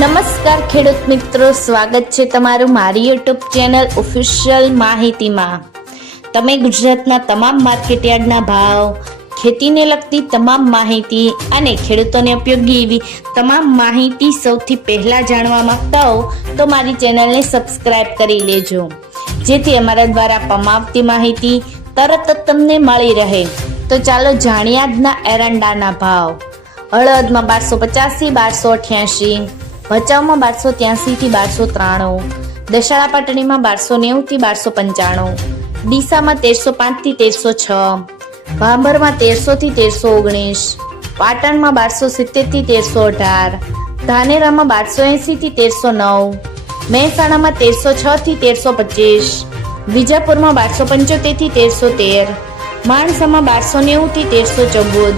નમસ્કાર ખેડૂત મિત્રો, સ્વાગત છે તમારું મારી યુટ્યુબ ચેનલ ઓફિશિયલ માહિતીમાં। તમે ગુજરાતના તમામ માર્કેટયાર્ડના ભાવ, ખેતીને લગતી તમામ માહિતી અને ખેડૂતોને ઉપયોગી એવી તમામ માહિતી સૌથી પહેલા જાણવા માંગતા હો તો મારી ચેનલને સબસ્ક્રાઇબ કરી લેજો, જેથી અમારા દ્વારા આપવામાં આવતી માહિતી તરત જ તમને મળી રહે। તો ચાલો જાણીએ આજના એરંડાના ભાવ। હળદમાં 1250 1288, ભચાઉમાં 1283 થી 1293, દશાળા પાટણીમાં 1290 થી 1295, ડીસામાં 1305 થી 1306, ભાંભરમાં 1300 થી 1319, પાટણમાં 1270 થી 1318, ધાનેરામાં 1280 થી 1309, મહેસાણામાં 1306 થી 1325, વિજાપુરમાં 1275 થી 1313, માણસામાં 1290 થી 1314,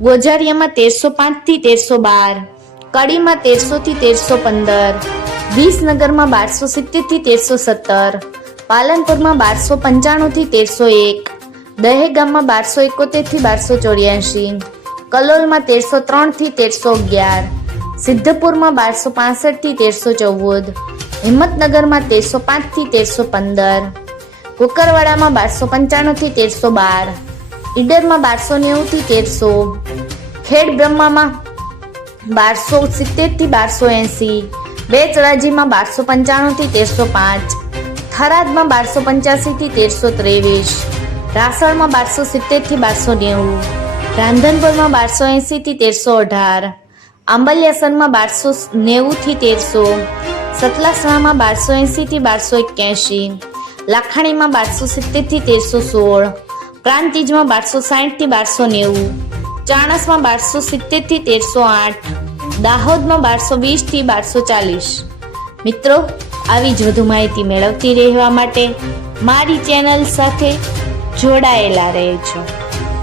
ગોઝારિયામાં 1305 થી 1312, કડીમાં 1300 થી 1315, વિસનગરમાં 1270 થી 1317, પાલનપુરમાં 1295 થી 1301, દહેગામમાં 1271 થી 1284, કલોલમાં 1303 થી 1311, સિદ્ધપુરમાં 1265 થી 1314, હિંમતનગરમાં 1305 થી 1315, કુકરવાડામાં 1295 થી 1312, ઈડરમાં 1290 થી 1300, ખેડ બ્રહ્મામાં 1270 થી 1280, બેચરાજીમાં 1295 થી 1305, થરાદમાં 1285 થી 1323, રાસણમાં 1270 થી 1290, રાંધનપુરમાં 1280 થી 1318, આંબલિયાસરમાં 1290 થી 1300, સતલાસણામાં 1280 થી 1281, લાખાણીમાં 1270 થી 1316, પ્રાંતિજમાં 1260 થી 1290, ચાણસમાં 1270 થી 1308, દાહોદમાં 1220 થી 1240। મિત્રો, આવી જ વધુ માહિતી મેળવતી રહેવા માટે મારી ચેનલ સાથે જોડાયેલા રહેજો।